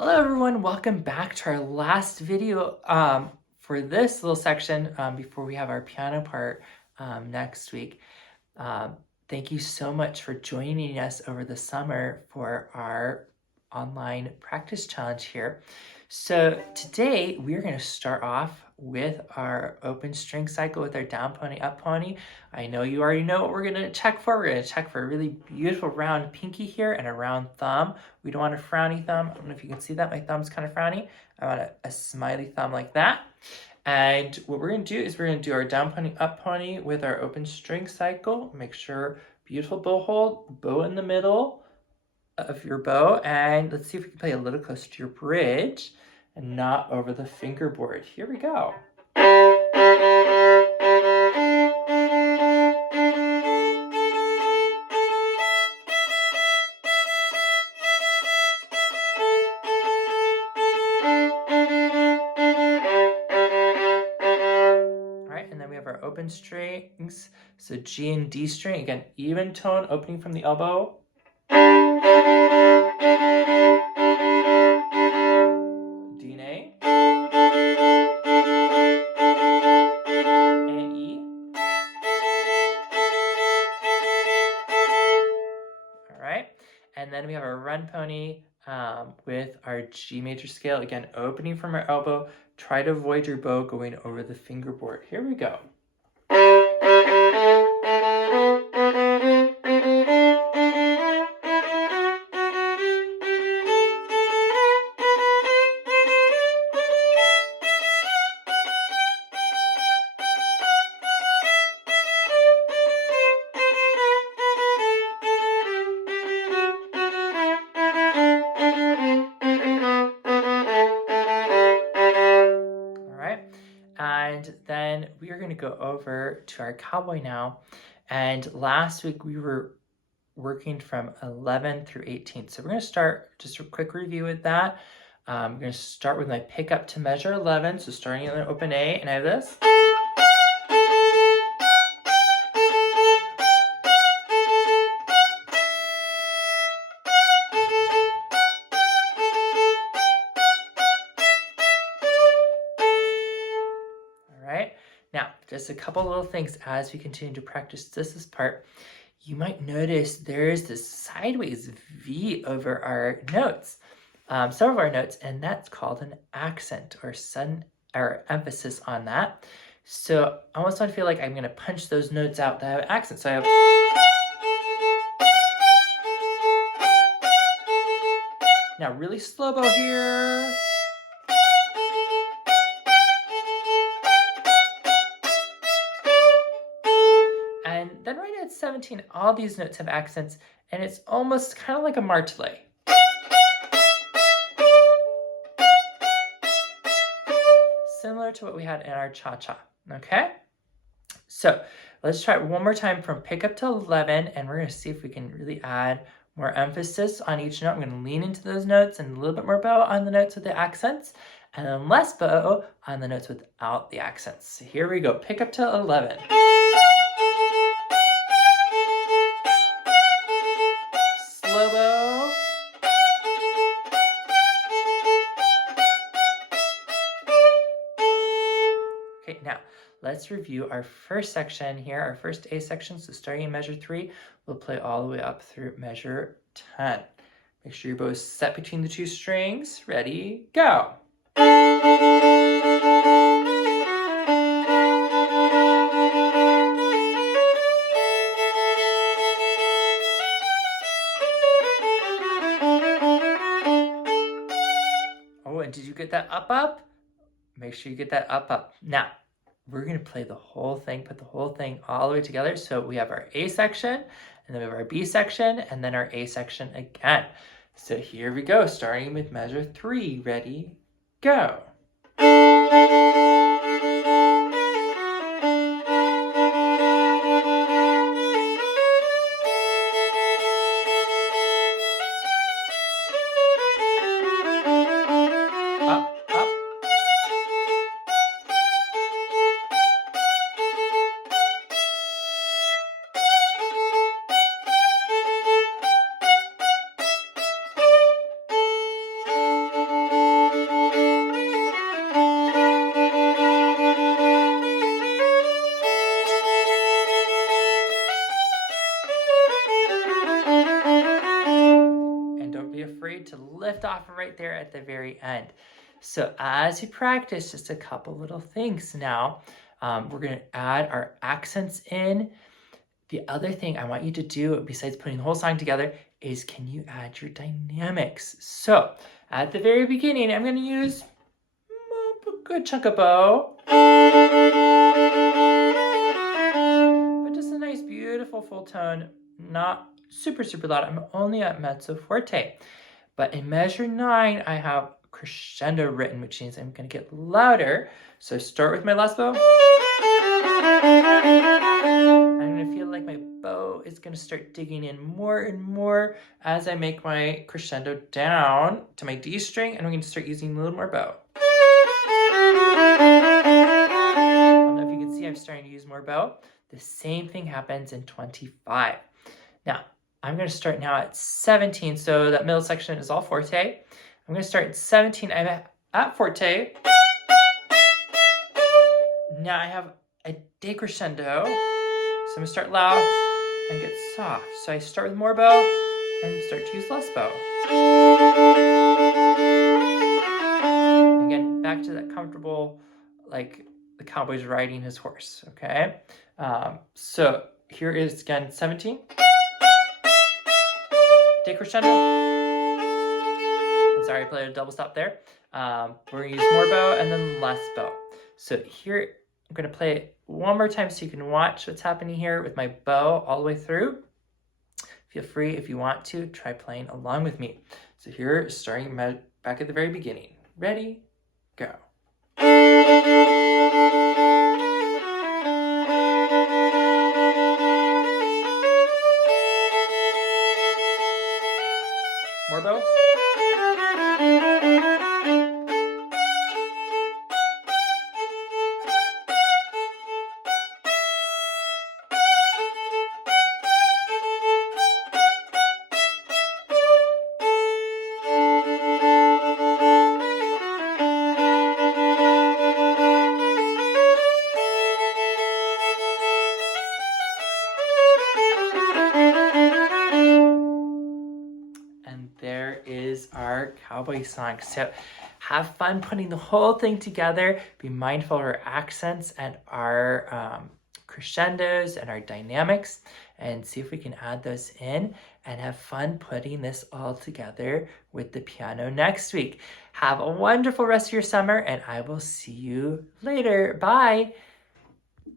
Hello everyone, welcome back to our last video for this little section before we have our piano part next week. Um, Thank you so much for joining us over the summer for our online practice challenge here. So today we're going to start off with our open string cycle with our down pony, up pony. I know you already know what we're going to check for. We're going to check for a really beautiful round pinky here and a round thumb. We don't want a frowny thumb. I don't know if you can see that. My thumb's kind of frowny. I want a smiley thumb like that. And what we're going to do is we're going to do our down pony, up pony with our open string cycle. Make sure beautiful bow hold, bow in the middle of your bow. And let's see if we can play a little closer to your bridge and not over the fingerboard. Here we go. Our open strings, so G and D string, again, even tone opening from the elbow. D and A. And E. All right, and then we have our run pony with our G major scale, again, opening from our elbow. Try to avoid your bow going over the fingerboard. Here we go. And then we are going to go over to our cowboy now. And last week we were working from 11 through 18. So we're going to start just a quick review with that. I'm going to start with my pickup to measure 11. So starting in the open A, and I have this. Now, just a couple little things as we continue to practice this part. You might notice there's this sideways V over our notes, some of our notes, and that's called an accent or sudden or emphasis on that. So I almost want to feel like I'm going to punch those notes out that have accents. So I have. Now really slow bow here. And then right at 17, all these notes have accents, and it's almost kind of like a martelé. Similar to what we had in our cha-cha, okay? So let's try it one more time from pickup to 11, and we're going to see if we can really add more emphasis on each note. I'm going to lean into those notes and a little bit more bow on the notes with the accents, and then less bow on the notes without the accents. So here we go, pickup to 11. Slow bow. Okay, now let's review our first section here, our first A section. So starting in measure 3, we'll play all the way up through measure 10. Make sure your bow is set between the two strings. Ready, go. Oh, and did you get that up? Make sure you get that up. Now, we're going to play the whole thing, put the whole thing all the way together. So we have our A section, and then we have our B section, and then our A section again. So here we go, starting with measure 3. Ready, go. afraid to lift off right there at the very end. So as you practice, just a couple little things now. We're going to add our accents in. The other thing I want you to do, besides putting the whole song together, is can you add your dynamics? So at the very beginning, I'm going to use a good chunk of bow. But just a nice, beautiful full tone, not super, super loud. I'm only at mezzo forte. But in measure 9, I have crescendo written, which means I'm going to get louder. So I start with my last bow. I'm going to feel like my bow is going to start digging in more and more as I make my crescendo down to my D string, and I'm going to start using a little more bow. I don't know if you can see I'm starting to use more bow. The same thing happens in 25. Now, I'm going to start now at 17, so that middle section is all forte. I'm going to start at 17. I'm at forte. Now I have a decrescendo. So I'm going to start loud and get soft. So I start with more bow and start to use less bow. Again, back to that comfortable, like the cowboy's riding his horse, okay? So here is, again, 17. Decrescendo. I'm sorry, I played a double stop there. We're going to use more bow and then less bow. So here, I'm going to play it one more time so you can watch what's happening here with my bow all the way through. Feel free, if you want to, try playing along with me. So here, starting back at the very beginning. Ready, go. More bow. And there is our cowboy song. So have fun putting the whole thing together. Be mindful of our accents and our crescendos and our dynamics, and see if we can add those in, and have fun putting this all together with the piano next week. Have a wonderful rest of your summer, and I will see you later. Bye.